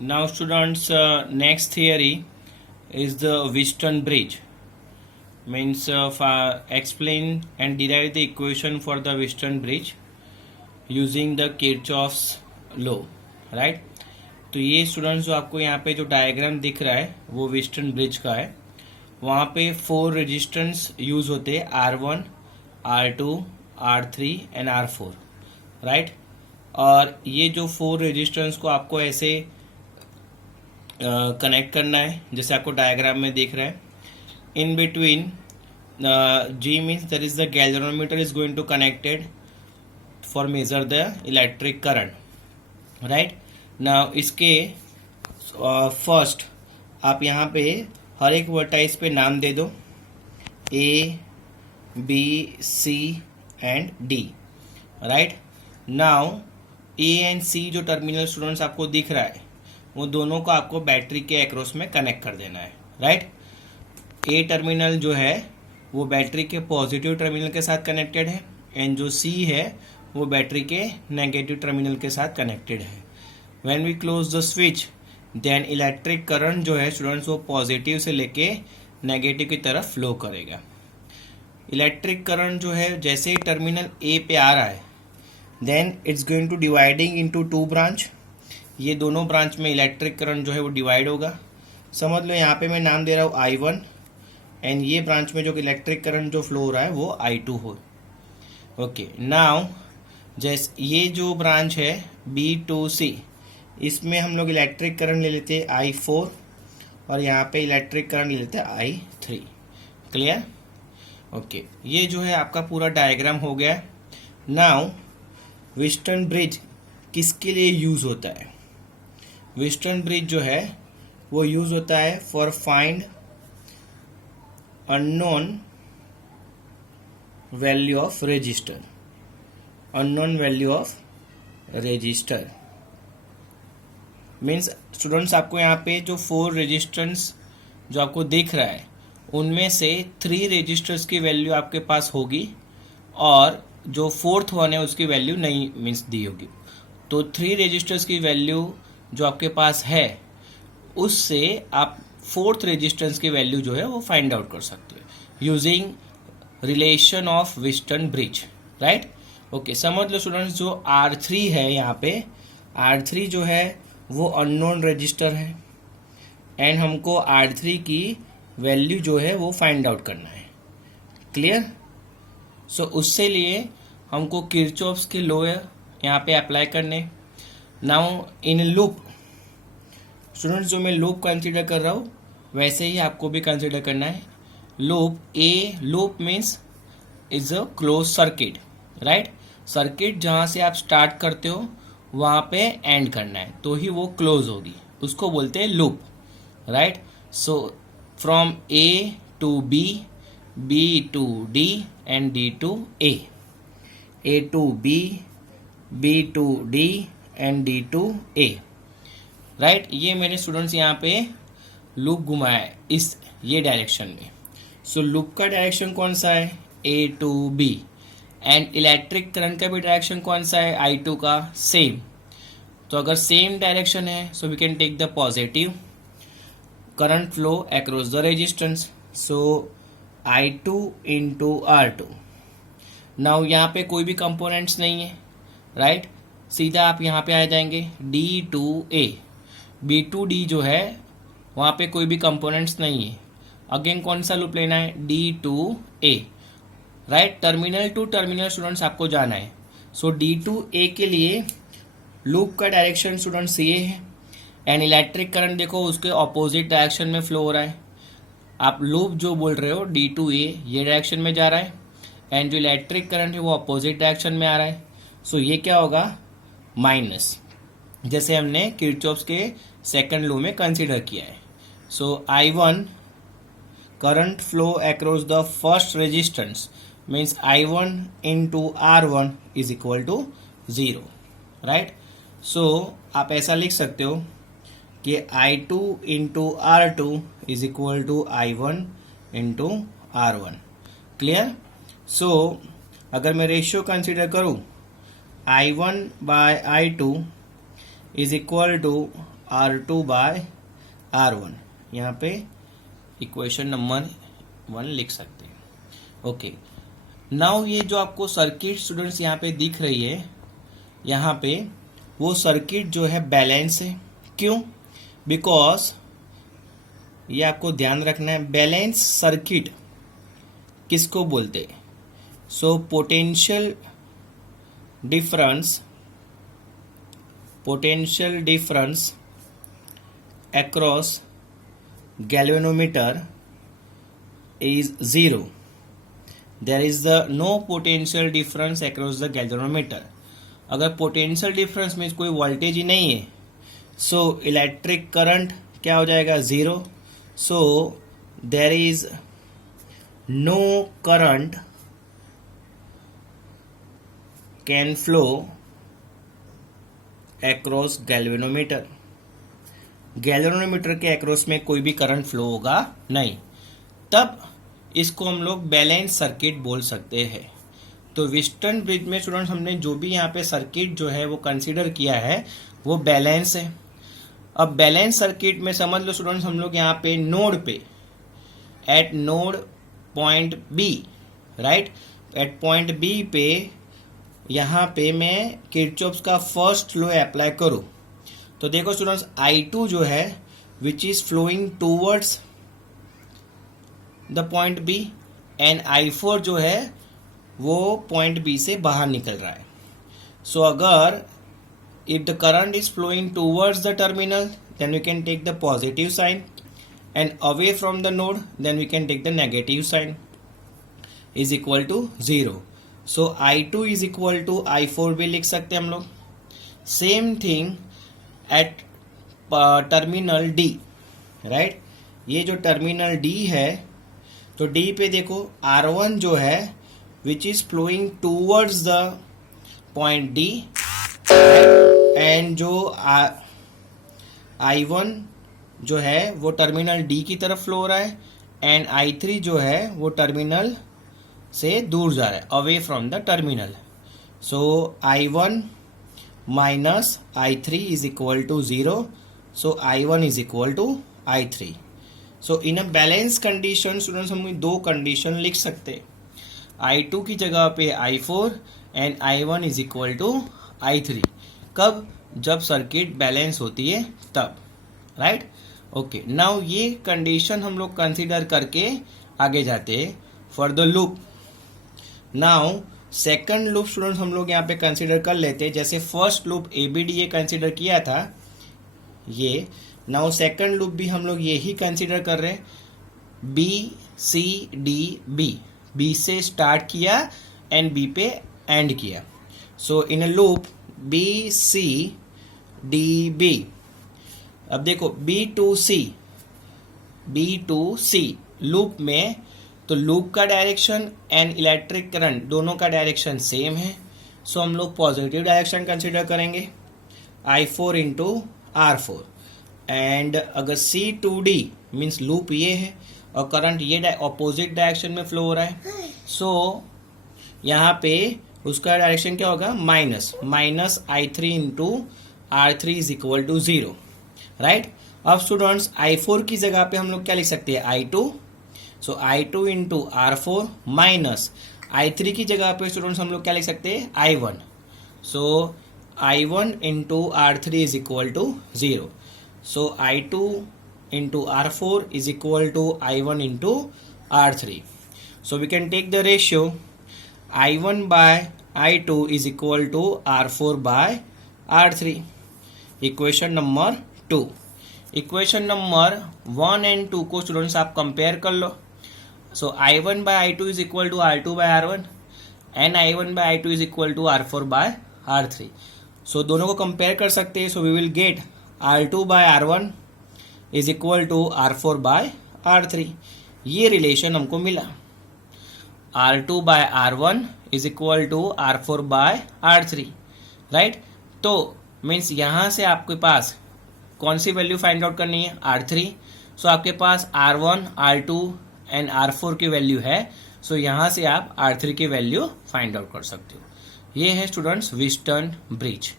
Now students, next theory is the Wheatstone bridge. Means explain and derive the equation for the Wheatstone bridge using the Kirchhoff's law, right? तो ये students जो आपको यहाँ पे जो diagram दिख रहा है वो Wheatstone ब्रिज का है. वहाँ पे 4 रेजिस्टेंस यूज होते हैं, R1, R2, R3 and R4, right. और ये जो 4 रेजिस्टेंस को आपको ऐसे कनेक्ट करना है जैसे आपको डायग्राम में दिख रहा है. In between G means that is the galvanometer is going to connected for measure the electric current, right. Now इसके फर्स्ट आप यहाँ पे हर एक वर्टाइस पे नाम दे दो, A, B, C and D, right. Now A and C जो terminal students आपको दिख रहा है वो दोनों को आपको बैटरी के अक्रॉस में कनेक्ट कर देना है, राइट. A टर्मिनल जो है वो बैटरी के पॉजिटिव टर्मिनल के साथ कनेक्टेड है एंड जो C है वो बैटरी के नेगेटिव टर्मिनल के साथ कनेक्टेड है. When we close the switch then electric current जो है स्टूडेंट्स वो पॉजिटिव से लेके नेगेटिव की तरफ फ्लो करेगा. इलेक्ट्रिक करंट जो है जैसे ही टर्मिनल A पे आ रहा है then it's going to dividing into 2 branch. ये दोनों ब्रांच में इलेक्ट्रिक करंट जो है वो डिवाइड होगा. समझ लो यहाँ पे मैं नाम दे रहा हूँ I1 एंड ये ब्रांच में जो इलेक्ट्रिक करंट जो फ्लो हो रहा है वो I2 हो. ओके, नाउ जैसे ये जो ब्रांच है B2C इसमें हम लोग इलेक्ट्रिक करंट ले लेते हैं I4 और यहाँ पे इलेक्ट्रिक करंट ले लेते हैं I3. क्लियर? ओके, ये जो है आपका पूरा डायग्राम हो गया. नाउ व्हीटस्टोन ब्रिज किसके लिए यूज होता है? व्हीटस्टोन ब्रिज जो है वो यूज होता है for find unknown value of resistor. Unknown value of resistor means students आपको यहाँ पे जो 4 रेजिस्टेंस जो आपको दिख रहा है उनमें से 3 रेजिस्टर्स की वैल्यू आपके पास होगी और जो 4th वन है उसकी वैल्यू नहीं मीन्स दी होगी. तो 3 रेजिस्टर्स की वैल्यू जो आपके पास है उससे आप 4th रेजिस्टेंस की वैल्यू जो है वो फाइंड आउट कर सकते हो using relation of Wheatstone bridge, right. Okay, समझ लो स्टूडेंट्स जो R3 है यहाँ पे R3 जो है वो अननोन रजिस्टर है एंड हमको R3 की वैल्यू जो है वो फाइंड आउट करना है. क्लियर? सो उससे लिए हमको किरचॉफ्स के लॉ यहाँ पे अप्लाई करने. नाउ इन लूप स्टूडेंट्स जो मैं लूप कंसीडर कर रहा हूँ वैसे ही आपको भी कंसीडर करना है. Loop means is a close circuit, right. Circuit जहाँ से आप स्टार्ट करते हो वहाँ पे एंड करना है तो ही वो क्लोज होगी, उसको बोलते हैं loop, right. So from A to B, B to D and D to A, A to B, B to D and D to A, right. ये मैंने स्टूडेंट्स यहाँ पे लूप घुमाया है इस ये डायरेक्शन में. सो लूप का डायरेक्शन कौन सा है? A to B and electric current का भी डायरेक्शन कौन सा है? I2 का सेम. तो अगर सेम डायरेक्शन है so we can take the positive current flow across the resistance. So I2 into R2. Now यहाँ पे कोई भी कंपोनेंट्स नहीं है, राइट. सीधा आप यहाँ पे आ जाएंगे D to A. B to D जो है वहाँ पे कोई भी कंपोनेंट्स नहीं है. अगेन कौन सा लूप लेना है? D to A, राइट. टर्मिनल टू टर्मिनल स्टूडेंट्स आपको जाना है. सो D to A के लिए लूप का डायरेक्शन स्टूडेंट्स ये है एंड इलेक्ट्रिक करंट देखो उसके ऑपोजिट डायरेक्शन में फ्लो हो रहा है. आप लूप जो बोल रहे हो D to A ये डायरेक्शन में जा रहा है एंड जो इलेक्ट्रिक करंट है वो ऑपोजिट डायरेक्शन में आ रहा है. सो ये क्या होगा? माइनस, जैसे हमने किरचॉफ्स के सेकंड लॉ में कंसीडर किया है. So I1 current flow across the first resistance means I1 into R1 is equal to 0, right. So आप ऐसा लिख सकते हो कि I2 into R2 is equal to I1 into R1. Clear? So अगर मैं रेशियो कंसीडर करूं I1 by I2 is equal to R2 by R1, यहाँ पे इक्वेशन नंबर 1 लिख सकते हैं। ओके, नाउ ये जो आपको सर्किट स्टूडेंट्स यहाँ पे दिख रही है, यहाँ पे वो सर्किट जो है बैलेंस है। क्यों? बिकॉज ये आपको ध्यान रखना है, बैलेंस सर्किट किसको बोलते हैं? So potential difference across galvanometer is zero. There is no potential difference across the galvanometer. अगर पोटेंशियल डिफरेंस में कोई वोल्टेज ही नहीं है, सो इलेक्ट्रिक करंट क्या हो जाएगा? Zero. So there is no current can flow across galvanometer. Galvanometer के across में कोई भी करंट फ्लो होगा नहीं, तब इसको हम लोग बैलेंस सर्किट बोल सकते हैं। तो व्हीटस्टोन ब्रिज में स्टूडेंट्स हमने जो भी यहाँ पे सर्किट जो है वो कंसीडर किया है वो बैलेंस है। अब बैलेंस सर्किट में समझ लो स्टूडेंट्स, हम लोग यहाँ पे नोड पे at node point B, right, at point B पे यहाँ पे मैं किरचॉफ्स का फर्स्ट लॉ अप्लाई करूँ तो देखो स्टूडेंट्स, I2 जो है which is flowing towards the point B and I4 जो है वो पॉइंट बी से बाहर निकल रहा है। सो अगर if the current is flowing towards the terminal then we can take the positive sign and away from the node then we can take the negative sign is equal to zero. So I2 is equal to I4 भी लिख सकते हैं हम लोग। Same thing at terminal D, right, ये जो terminal D है तो डी पे देखो R1 जो है which is flowing towards the point D and जो I1 जो है वो टर्मिनल डी की तरफ फ्लो हो रहा है एंड I3 जो है वो टर्मिनल से दूर जा रहा है, away from the terminal. So I1 minus I3 is equal to zero. So I1 is equal to I3। So in a balance condition students हम दो कंडीशन लिख सकते हैं, I2 की जगह पे I4 and I1 is equal to I3। कब? जब सर्किट बैलेंस होती है तब, राइट। ओके, नाउ ये कंडीशन हम लोग कंसीडर करके आगे जाते हैं for the loop. Now second loop students हम लोग यहाँ पे कंसीडर कर लेते हैं। जैसे फर्स्ट लूप ABDA कंसीडर किया था ये, नाउ सेकंड लूप भी हम लोग यही कंसीडर कर रहे हैं, BCDB, B से स्टार्ट किया एंड B पे एंड किया। सो इन अ लूप BCDB, अब देखो B2C लूप में, तो लूप का डायरेक्शन एंड इलेक्ट्रिक करंट दोनों का डायरेक्शन सेम है। सो हम लोग पॉजिटिव डायरेक्शन कंसीडर करेंगे, I4 इंटू R4। एंड अगर C2D मीन्स लूप ये है और करंट ये ऑपोजिट डायरेक्शन में फ्लो हो रहा है, सो यहाँ पे उसका डायरेक्शन क्या होगा? Minus I3 into R3 is equal to zero, right. अब स्टूडेंट्स I4 की जगह पे हम लोग क्या लिख सकते हैं? I2। सो I2 into R4 minus I3 की जगह पे स्टूडेंट्स हम लोग क्या लिख सकते हैं? I1। So I1 into R3 is equal to zero. So I2 into R4 is equal to I1 into R3। So we can take the ratio I1 by I2 is equal to R4 by R3। Equation number 2। Equation number 1 and 2 को students आप compare कर लो। So I1 by I2 is equal to R2 by R1 and I1 by I2 is equal to R4 by R3। So दोनों को compare कर सकते हैं। So we will get R2 by R1 is equal to R4 by R3। ये relation हमको मिला, R2 by R1 is equal to R4 by R3, right. तो means यहाँ से आपके पास कौन सी वैल्यू फाइंड आउट करनी है? R3। सो आपके पास R1, R2 एंड R4 की वैल्यू है। सो यहाँ से आप R3 की वैल्यू फाइंड आउट कर सकते हो। ये है स्टूडेंट्स व्हीटस्टोन ब्रिज।